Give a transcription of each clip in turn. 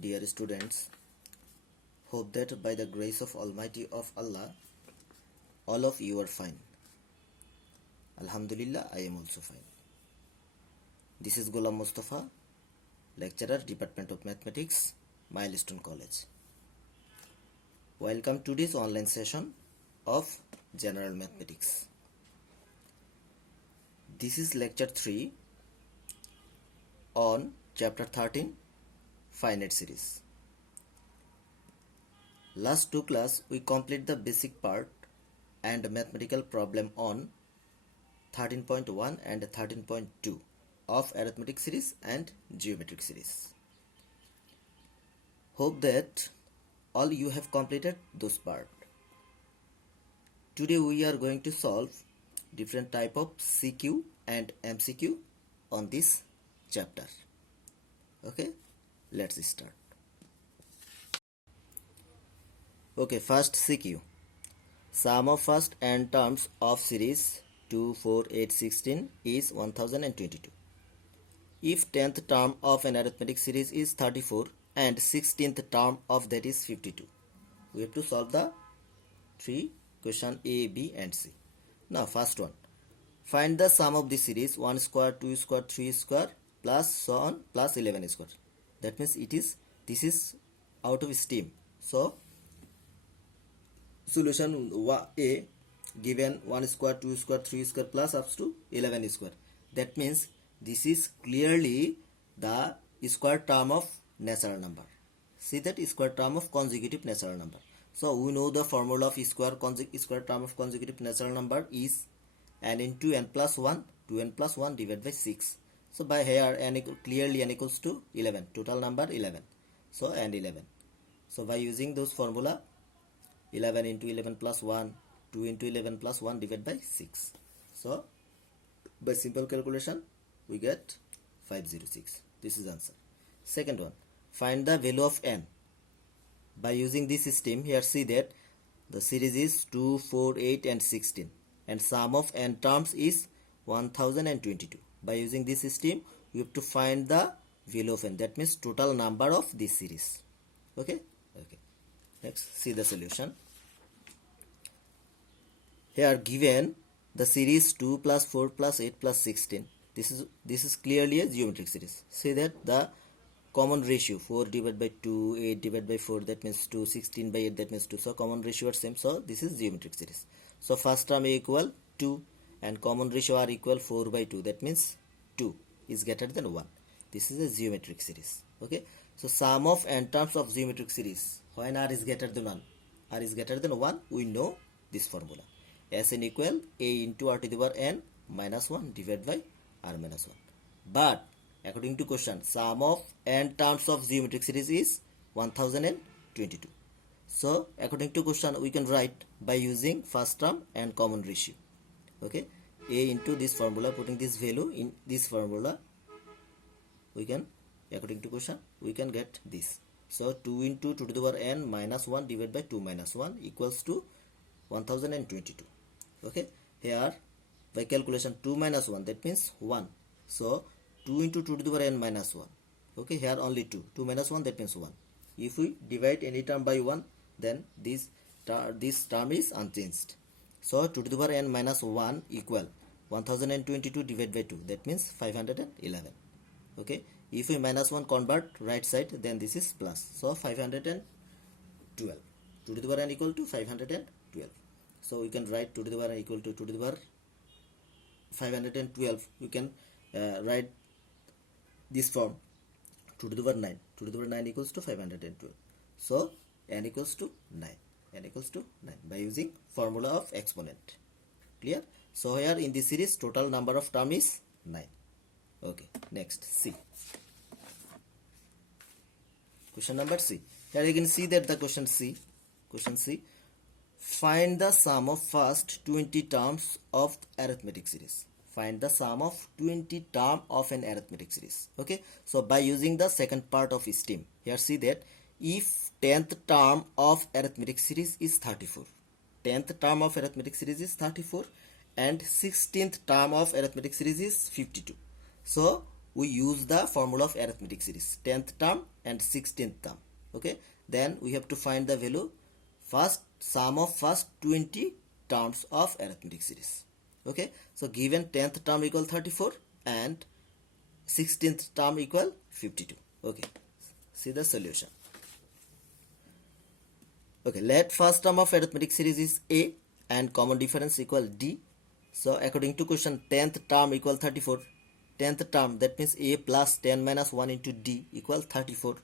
Dear students, hope that by the grace of Almighty of Allah, all of you are fine. Alhamdulillah, I am also fine. This is Ghulam Mustafa, lecturer, Department of Mathematics, Milestone College. Welcome to this online session of General Mathematics. This is lecture 3 on chapter 13, Finite Series. Last two class we complete the basic part and mathematical problem on 13.1 and 13.2 of arithmetic series and geometric series. Hope that all you have completed those part. Today we are going to solve different type of CQ and MCQ on this chapter. Okay, let's start. Okay, first CQ. Sum of first n terms of series 2, 4, 8, 16 is 1022. If 10th term of an arithmetic series is 34 and 16th term of that is 52. We have to solve the three question A, B and C. Now first one. Find the sum of the series 1 square, 2 square, 3 square plus so on plus 11 square. That means this is out of steam. So solution A given 1 square, 2 square, 3 square plus up to 11 square. That means this is clearly the square term of natural number. See that square term of consecutive natural number. So we know the formula of square term of consecutive natural number is n into n plus 1, 2n plus 1 divided by 6. So by here clearly n equals to 11. Total number 11. So n 11. So by using those formula 11 into 11 plus 1, 2 into 11 plus 1 divided by 6. So by simple calculation we get 506. This is answer. Second one, find the value of n. By using this system, here see that the series is 2, 4, 8 and 16 and sum of n terms is 1022. By using this system we have to find the value of n, that means total number of this series. Okay. Next, see the solution. Here given the series 2 plus 4 plus 8 plus 16. This is clearly a geometric series. See that the common ratio 4 divided by 2, 8 divided by 4, that means 2, 16 by 8, that means 2. So common ratio are same. So this is geometric series. So first term equal 2 and common ratio are equal 4 by 2, that means 2 is greater than 1. This is a geometric series. Okay. So sum of n terms of geometric series when r is greater than 1. R is greater than 1, we know this formula. Sn equal a into r to the power n minus 1 divided by r minus 1. But according to question, sum of n terms of geometric series is 1022. So according to question we can write by using first term and common ratio. Okay, a into this formula, putting this value in this formula, we can, according to question, we can get this. So 2 into 2 to the power n minus 1 divided by 2 minus 1 equals to 1022. Okay, here by calculation 2 minus 1, that means 1. So 2 into 2 to the power n minus 1. Okay, here only 2. 2 minus 1, that means 1. If we divide any term by 1, then this term is unchanged. So 2 to the power n minus 1 equal 1022 divided by 2. That means 511. Okay, if we minus 1 convert right side, then this is plus. So 512. 2 to the power n equal to 512. So we can write 2 to the power n equal to 2 to the power 512. You can write this form 2 to the power 9. 2 to the power 9 equals to 512. So n equals to 9. N equals to 9 by using formula of exponent. Clear? So here in this series total number of term is 9. Okay, next C. Question number C. Here you can see that the question C. Find the sum of first 20 terms of arithmetic series. Find the sum of 20 term of an arithmetic series. Okay, so by using the second part of STEM, here see that if 10th term of arithmetic series is 34, 10th term of arithmetic series is 34 and 16th term of arithmetic series is 52. So we use the formula of arithmetic series, 10th term and 16th term. Okay, then we have to find the value first sum of first 20 terms of arithmetic series. Okay, so given 10th term equal 34 and 16th term equal 52. Okay, see the solution. Okay, let first term of arithmetic series is a and common difference equal d. So according to question, 10th term equal 34. 10th term, that means a plus 10 minus 1 into d equal 34.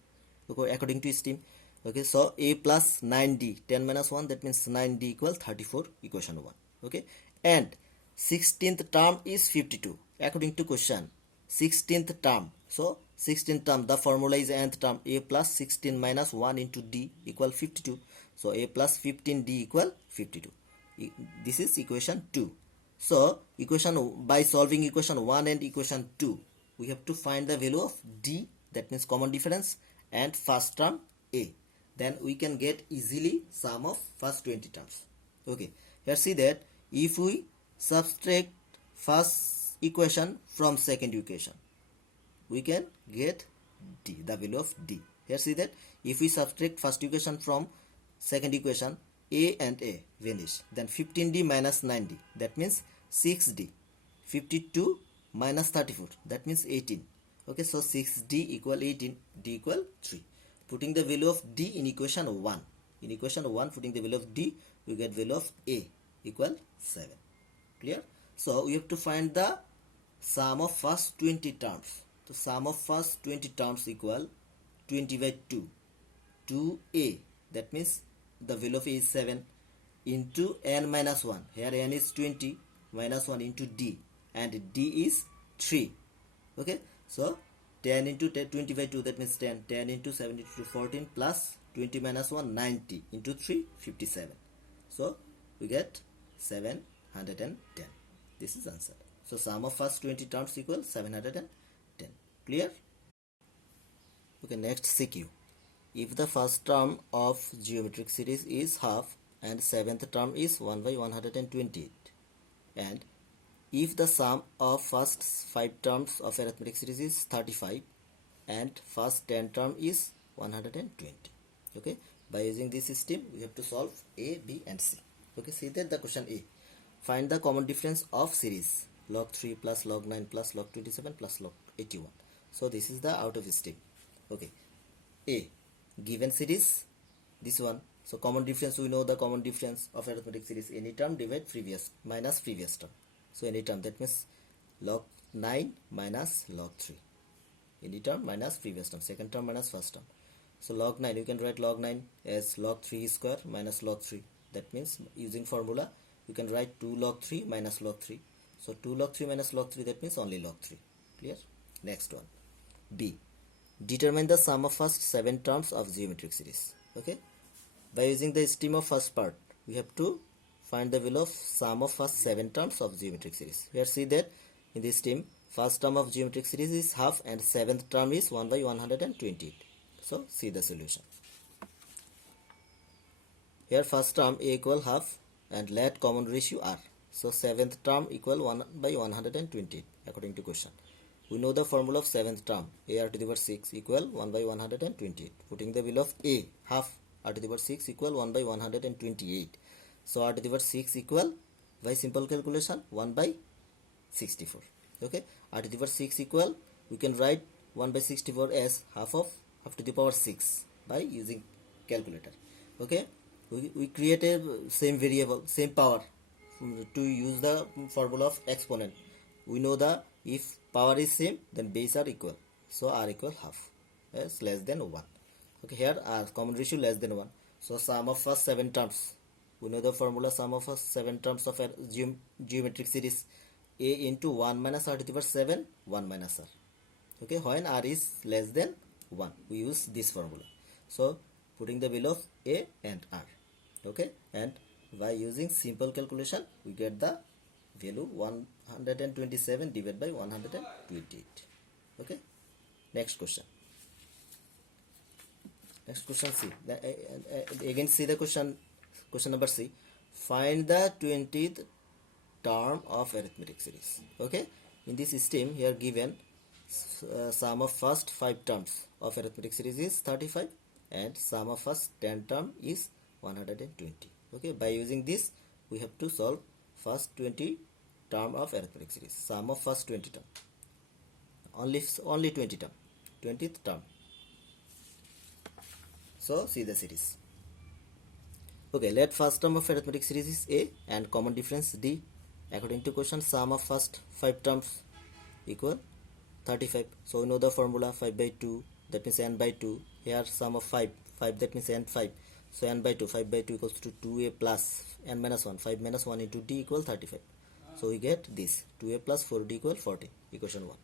Okay, according to STEAM. Okay, so a plus 9d, 10 minus 1, that means 9d equal 34, equation 1. Okay, and 16th term is 52. According to question, 16th term. So 16th term, the formula is nth term, a plus 16 minus 1 into d equal 52. So a plus 15d equal 52. This is equation 2. So by solving equation 1 and equation 2, we have to find the value of d, that means common difference, and first term a. Then we can get easily sum of first 20 terms. Okay, here see that if we subtract first equation from second equation, we can get d, the value of d. Here see that if we subtract first equation from second equation, a and a vanish, then 15d minus 9d, that means 6d. 52 minus 34, that means 18. Okay, so 6d equal 18, d equal 3. Putting the value of d in equation 1. In equation 1, putting the value of d, we get value of a equal 7. Clear? So we have to find the sum of first 20 terms. The sum of first 20 terms equal 20 by 2. 2a, that means the value of a is 7, into n minus 1. Here n is 20 minus 1 into d, and d is 3. Okay, so 10 into 10, 20 by 2, that means 10. 10 into 7 into 14 plus 20 minus 1, 90 into 3, 57. So we get 710. This is answer. So sum of first 20 terms equal 710. Clear? Okay, next CQ. If the first term of geometric series is half and 7th term is 1 by 128, and if the sum of first 5 terms of arithmetic series is 35 and first 10 term is 120. Okay, by using this system we have to solve A, B and C. Okay, see that the question A. Find the common difference of series log 3 plus log 9 plus log 27 plus log 81. So this is the out of STEAM. Okay, A, given series, this one. So common difference, we know the common difference of arithmetic series, any term divide previous minus previous term. So any term, that means log 9 minus log 3. Any term minus previous term, second term minus first term. So log 9, you can write log 9 as log 3 square minus log 3. That means using formula, you can write 2 log 3 minus log 3. So 2 log 3 minus log 3, that means only log 3. Clear? Next one. B. Determine the sum of first 7 terms of geometric series. Okay. By using the scheme of first part, we have to find the value of sum of first 7 terms of geometric series. Here see that in this scheme, first term of geometric series is half and 7th term is 1 by 128. So see the solution. Here first term a equal half and let common ratio r. So 7th term equal 1 by 128 according to question. We know the formula of 7th term, a r to the power 6 equal 1 by 128. Putting the value of a, half r to the power 6 equal 1 by 128. So r to the power 6 equal, by simple calculation, 1 by 64. Okay, r to the power 6 equal, we can write 1 by 64 as half to the power 6 by using calculator. Okay, we create a same variable, same power to use the formula of exponent. We know the if power is same, then base are equal. So r equal half is less than 1. Okay, here r common ratio less than 1. So sum of first 7 terms. We know the formula, sum of first 7 terms of a geometric series, a into 1 minus r to the power 7, 1 minus r. Okay, when r is less than 1, we use this formula. So putting the value of a and r. Okay, and by using simple calculation, we get the value 127 divided by 128. Okay, next question. Next question C. Again see the question number C. Find the 20th term of arithmetic series. Okay, in this system here given sum of first 5 terms of arithmetic series is 35 and sum of first 10 term is 120. Okay, by using this we have to solve first 20 term of arithmetic series, sum of first 20 term, only 20 term, 20th term. So see the series. Okay, let first term of arithmetic series is a and common difference d. According to question, sum of first 5 terms equal 35. So we know the formula 5 by 2, that means n by 2. Here sum of 5, that means n 5. So n by 2, 5 by 2 equals to 2a plus n minus 1, 5 minus 1 into d equal 35. So we get this 2a plus 4d equal 40, equation 1.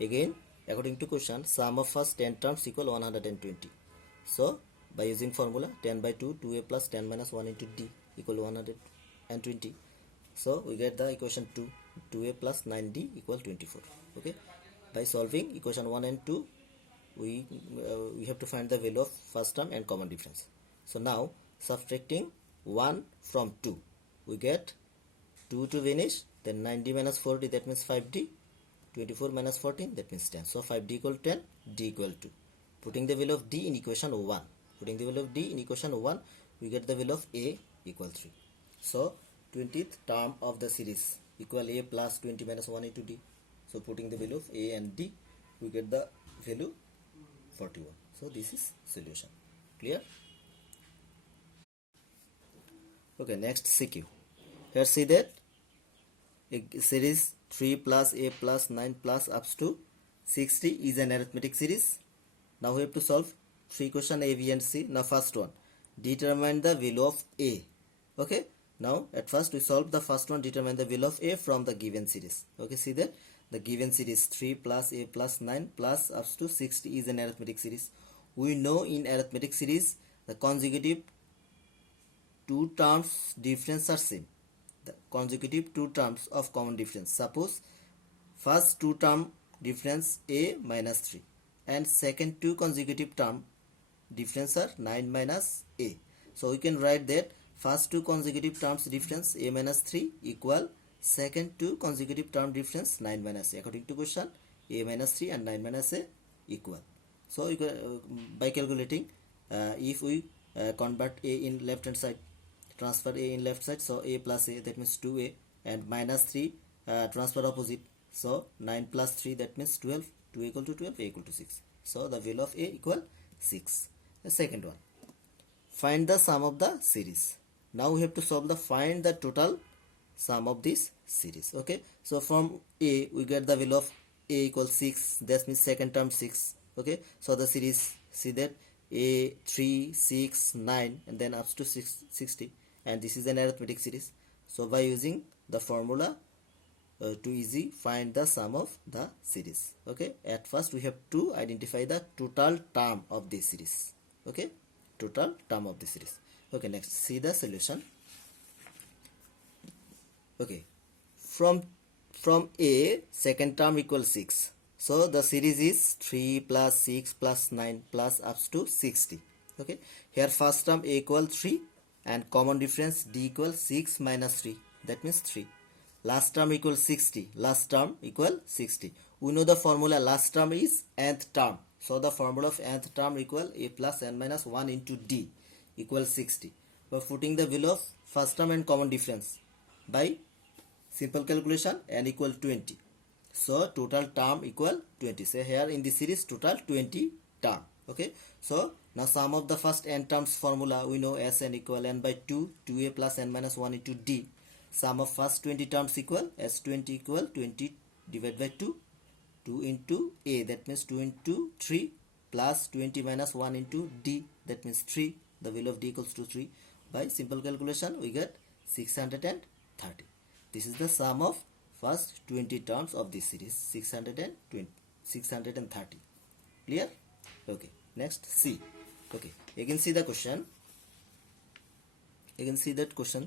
Again, according to question, sum of first 10 terms equal 120. So by using formula 10 by 2, 2a plus 10 minus 1 into d equal 120. So we get the equation 2, 2a plus 9d equal 24. Okay, by solving equation 1 and 2, we have to find the value of first term and common difference. So now subtracting 1 from 2, we get 2 to vanish, then 9d minus 4d, that means 5d, 24 minus 14, that means 10. So 5d equal 10, d equal 2. Putting the value of d in equation 1, we get the value of a equal 3. So 20th term of the series equal a plus 20 minus 1 into d. So putting the value of a and d, we get the value 41. So this is solution. Clear? Okay, next CQ. Here see that a series 3 plus a plus 9 plus up to 60 is an arithmetic series. Now we have to solve 3 question A, B and C. Now first one, determine the value of a. Okay, now at first we solve the first one, determine the value of a from the given series. Okay, see that the given series 3 plus a plus 9 plus up to 60 is an arithmetic series. We know in arithmetic series the consecutive 2 terms difference are same. The consecutive 2 terms of common difference. Suppose first 2 term difference a minus 3 and second 2 consecutive term difference are 9 minus a. So we can write that first 2 consecutive terms difference a minus 3 equal second 2 consecutive term difference 9 minus a. According to question, a minus 3 and 9 minus a equal. So you can, by calculating, if we convert a in left hand side, transfer a in left side, so a plus a, that means 2a, and minus 3 transfer opposite, so 9 plus 3, that means 12, 2 equal to 12, a equal to 6. So the value of a equal 6. The second one, find the sum of the series. Now we have to find the total sum of this series. Okay, so from a we get the value of a equals 6, that means second term 6. Okay, so the series, see that a 3 6 9 and then up to 60, and this is an arithmetic series. So by using the formula, to easy find the sum of the series. Okay, at first we have to identify the total term of this series. Okay, total term of the series. Okay, next see the solution. Okay, from a second term equals 6. So the series is 3 plus 6 plus 9 plus up to 60. Okay, here first term a equal 3 and common difference d equal 6 minus 3, that means 3. Last term equal 60, last term equal 60. We know the formula, last term is nth term. So the formula of nth term equal a plus n minus 1 into d equals 60. By putting the value of first term and common difference by simple calculation, n equal 20. So total term equal 20. So here in the series total 20 term. Okay, so now sum of the first n terms formula, we know Sn equal n by 2, 2a plus n minus 1 into d. Sum of first 20 terms equal S20 equal 20 divided by 2, 2 into a, that means 2 into 3 plus 20 minus 1 into d, that means 3. The value of d equals to 3. By simple calculation we get 630. This is the sum of first 20 terms of this series, 630. Clear? Okay, next C. Okay, you can see the question. You can see that question.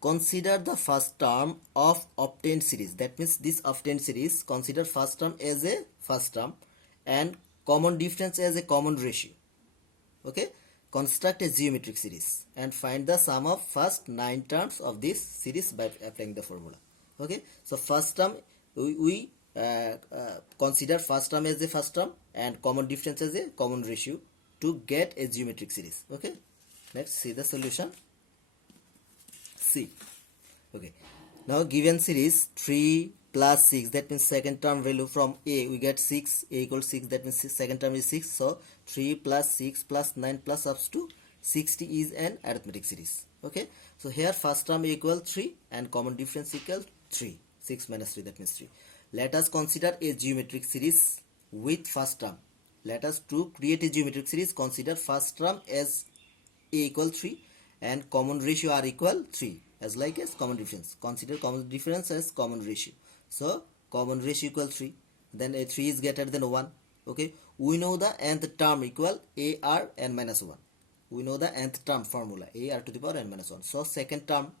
Consider the first term of obtained series. That means this obtained series, consider first term as a first term and common difference as a common ratio. Okay, construct a geometric series and find the sum of first 9 terms of this series by applying the formula. Okay, so first term we consider first term as a first term and common difference as a common ratio to get a geometric series. Okay, let's see the solution. See, okay, now given series 3 plus 6, that means second term value from a we get 6, a equals 6, that means second term is 6. So 3 plus 6 plus 9 plus up to 60 is an arithmetic series. Okay, so here first term equal 3 and common difference equal 3. 6 minus 3, that means 3. Let us consider a geometric series with first term. Let us to create a geometric series, consider first term as a equal 3 and common ratio are equal 3 as like as common difference. Consider common difference as common ratio. So common ratio equal 3, then a 3 is greater than 1. Okay, we know the nth term equal ar n minus 1. We know the nth term formula, ar to the power n minus 1. So second term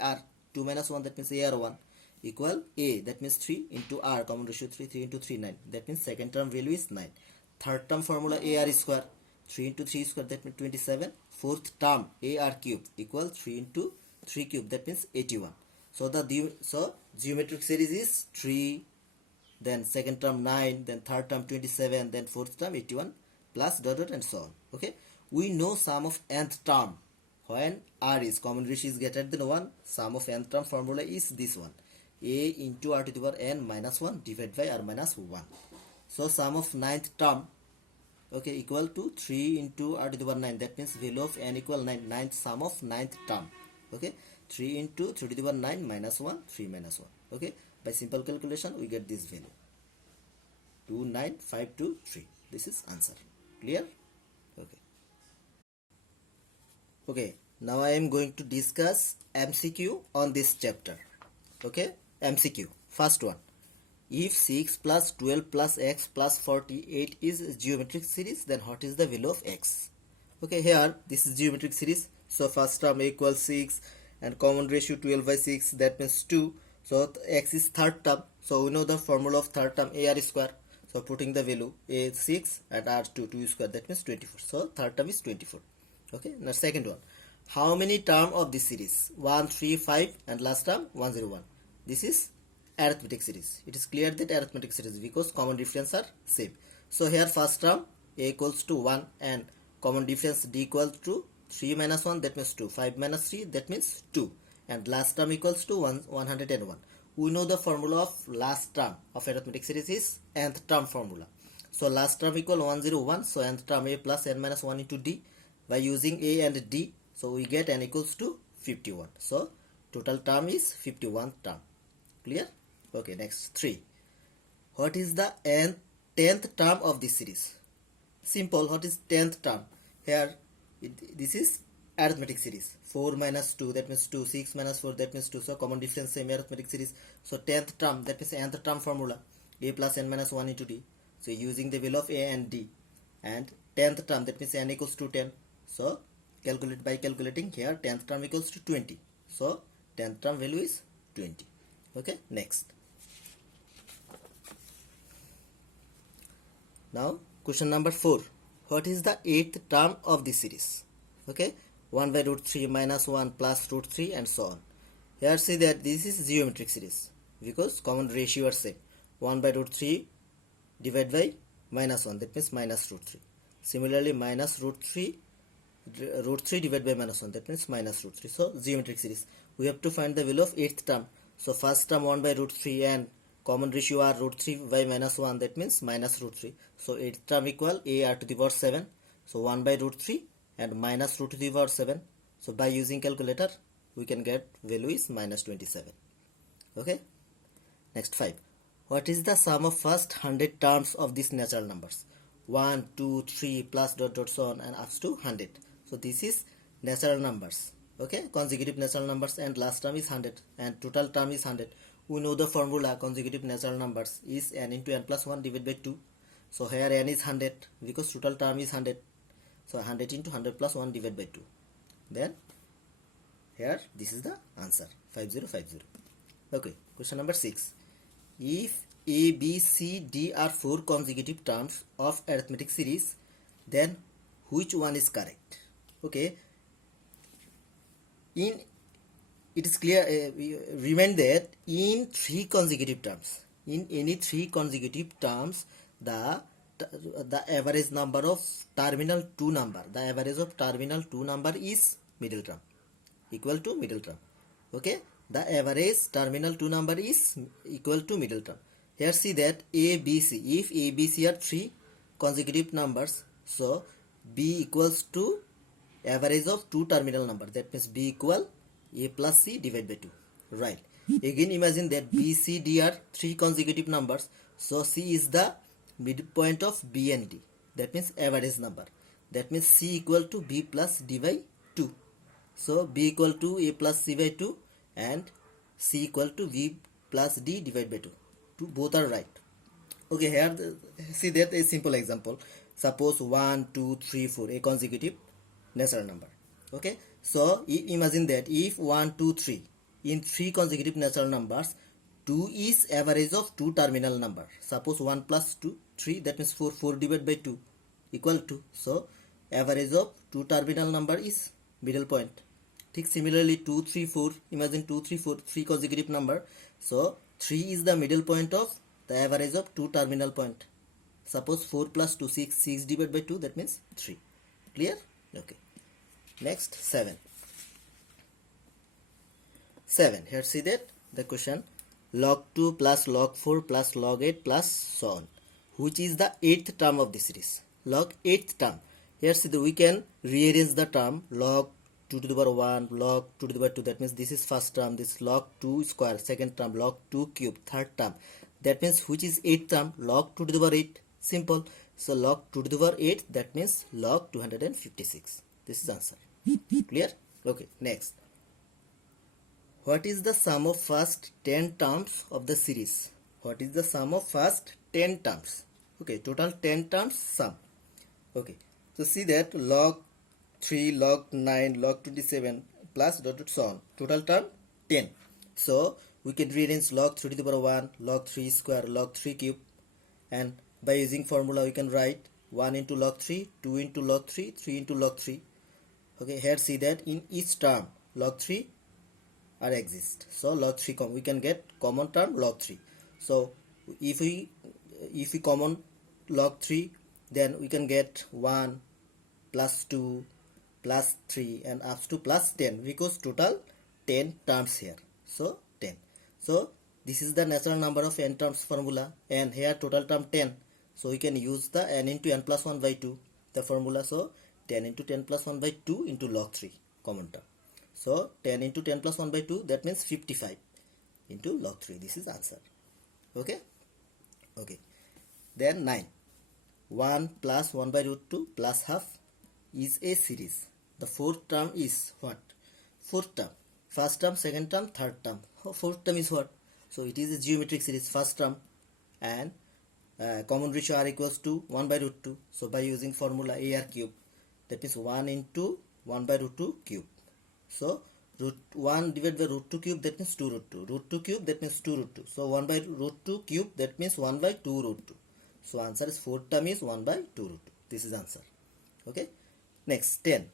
ar 2 minus 1, that means ar 1 equal a, that means 3 into r, common ratio 3, 3 into 3 9, that means second term value is 9. Third term formula ar square, 3 into 3 square, that means 27. Fourth term ar cube equal 3 into 3 cube, that means 81. So geometric series is 3, then second term 9, then third term 27, then fourth term 81 plus dot dot and so on. Okay, we know sum of nth term when r is common ratio is greater than 1. Sum of nth term formula is this one, a into r to the power n minus 1 divided by r minus 1. So sum of ninth term, okay, equal to 3 into r to the power 9, that means value of n equal 9. Ninth sum of ninth term, okay, 3 into 3 to the power 9 minus 1, 3 minus 1. Okay, by simple calculation we get this value 29523. This is answer. Clear? Okay. Okay, now I am going to discuss MCQ on this chapter. Okay, MCQ. First one, if 6 plus 12 plus x plus 48 is a geometric series, then what is the value of x? Okay, here this is geometric series. So first term equals 6 and common ratio 12 by 6, that means 2. So x is third term. So we know the formula of third term ar square. So putting the value a 6 and r 2 square, that means 24. So third term is 24. Okay, now second one, how many term of this series? 1, 3, 5 and last term 1, 0, 1. This is arithmetic series. It is clear that arithmetic series because common difference are same. So here first term a equals to 1 and common difference d equals to 3 minus 1, that means 2. 5 minus 3, that means 2. And last term equals to 101. We know the formula of last term of arithmetic series is nth term formula. So last term equal 101. So nth term a plus n minus 1 into d. By using a and d, so we get n equals to 51. So total term is 51 term. Clear? Okay, next 3. What is the 10th term of this series? Simple. What is 10th term? Here this is arithmetic series. 4 minus 2, that means 2. 6 minus 4, that means 2. So common difference same arithmetic series. So 10th term, that means nth term formula, a plus n minus 1 into d. So using the value of a and d, and 10th term, that means n equals to 10. So calculate by calculating here 10th term equals to 20. So 10th term value is 20. Okay, next. Now question number 4. What is the 8th term of this series? Okay, 1 by root 3 minus 1 plus root 3 and so on. Here see that this is geometric series because common ratio are same. 1 by root 3 divided by minus 1, that means minus root 3. Similarly minus root 3 divided by minus 1, that means minus root 3. So geometric series. We have to find the value of 8th term. So first term 1 by root 3 and common ratio are root 3 by minus 1, that means minus root 3. So 8th term equal a r to the power 7. So 1 by root 3 and minus root to the power 7. So by using calculator we can get value is minus 27. Okay, next 5. What is the sum of first 100 terms of these natural numbers? 1, 2, 3 plus dot dot so on and up to 100. So this is natural numbers. Okay, consecutive natural numbers and last term is 100 and total term is 100. We know the formula consecutive natural numbers is n into n plus 1 divided by 2. So here n is 100 because total term is 100. So 100 into 100 plus 1 divided by 2. Then here this is the answer 5050. Okay, question number 6. If a, b, c, d are 4 consecutive terms of arithmetic series, then which one is correct? Okay, it is clear, remind that in 3 consecutive terms, in any three consecutive terms, the average number of terminal two number, the average of terminal two number is middle term, equal to middle term. Okay, the average terminal two number is equal to middle term. Here see that a b c, if a b c are three consecutive numbers, so b equals to average of two terminal number, that means b equal a plus c divided by 2, right? Again imagine that b c d are three consecutive numbers, so c is the midpoint of b and d, that means average number, that means c equal to b plus d by 2. So b equal to a plus c by 2 and c equal to b plus d divided by 2. Both are right. Okay, here see that a simple example. Suppose 1, 2, 3, 4, a consecutive natural number. Okay, so imagine that if 1, 2, 3 in three consecutive natural numbers, 2 is average of two terminal number. Suppose 1 plus 2, 3, that means 4, 4 divided by 2 equal to. So average of two terminal number is middle point. Similarly 2, 3, 4, imagine 2, 3, 4, three consecutive number. So 3 is the middle point of the average of two terminal point. Suppose 4 plus 2, 6, 6 divided by 2, that means 3. Clear? Okay. Next 7. 7. Here see that the question, log 2 plus log 4 plus log 8 plus so on. Which is the 8th term of the series? Log 8th term. Here see that we can rearrange the term log 2 to the power 1, log 2 to the power 2, that means this is first term, this log 2 square, second term, log 2 cube, third term. That means which is 8th term? Log 2 to the power 8. Simple. So log 2 to the power 8, that means log 256. This is answer. Clear? Okay, next. What is the sum of first 10 terms of the series? What is the sum of first 10 terms? Okay, total 10 terms sum. Okay, so see that log 3, log 9, log 27 plus dot dot so on. Total term 10. So we can rearrange log 3 to the power 1, log 3 square, log 3 cube, and by using formula we can write 1 into log 3, 2 into log 3, 3 into log 3. Okay, here see that in each term log 3 are exist. So log 3 we can get common term log 3. So if we common log 3, then we can get 1 plus 2 plus 3 and up to plus 10, because total 10 terms here. So 10. So this is the natural number of n terms formula, and here total term 10. So we can use the n into n plus 1 by 2 the formula. So 10 into 10 plus 1 by 2 into log 3 common term. So 10 into 10 plus 1 by 2, that means 55 into log 3. This is answer. Okay. Okay. Then 9. 1 plus 1 by root 2 plus half is a series. The fourth term is what? Fourth term. First term, second term, third term. Fourth term is what? So it is a geometric series. First term and common ratio r equals to 1 by root 2. So by using formula ar cube, that is 1 into 1 by root 2 cube. So root 1 divided by root 2 cube, that means 2 root 2. Root 2 cube, that means 2 root 2. So 1 by root 2 cube, that means 1 by 2 root 2. So answer is fourth term is 1 by 2 root 2. This is answer. Okay. Next 10.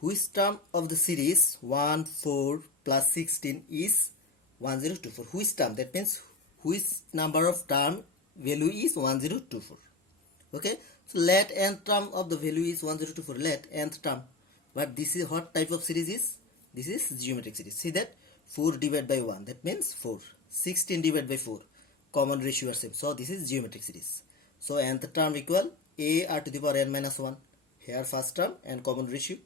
Which term of the series 1, 4 plus 16 is 1024? Which term? That means which number of term value is 1024. Okay. So let nth term of the value is 1024. Let nth term. But this is what type of series is? This is geometric series. See that 4 divided by 1, that means 4. 16 divided by 4, common ratio are same. So this is geometric series. So nth term equal a r to the power n minus 1. Here first term and common ratio.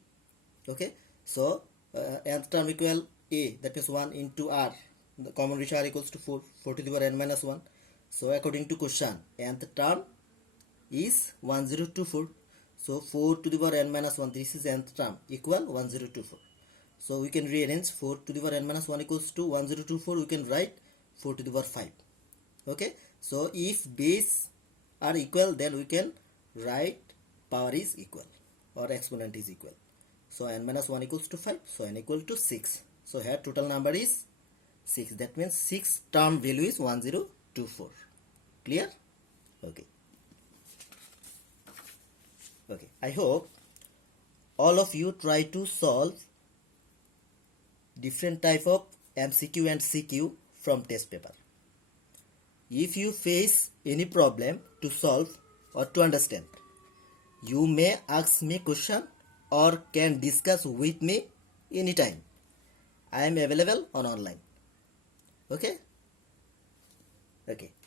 Okay. So nth term equal a, that means 1 into r. The common ratio r equals to 4. 4 to the power n minus 1. So according to question, nth term is 1024. So 4 to the power n minus 1, this is nth term, equal 1024. So we can rearrange 4 to the power n minus 1 equals to 1024. We can write 4 to the power 5. Okay. So if base are equal, then we can write power is equal or exponent is equal. So n minus 1 equals to 5. So n equal to 6. So here total number is 6. That means 6 term value is 1024. Clear? Okay. Okay. I hope all of you try to solve different type of MCQ and CQ from test paper. if you face any problem to solve or to understand, you may ask me question or can discuss with me anytime. I am available on online. Okay.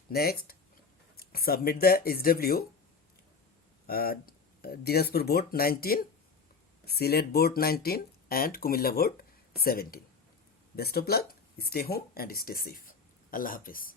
Next, submit the HW. Dinaspur board 19, Sylhet board 19 and Kumilla board 17. Best of luck. Stay home and stay safe. Allah Hafiz.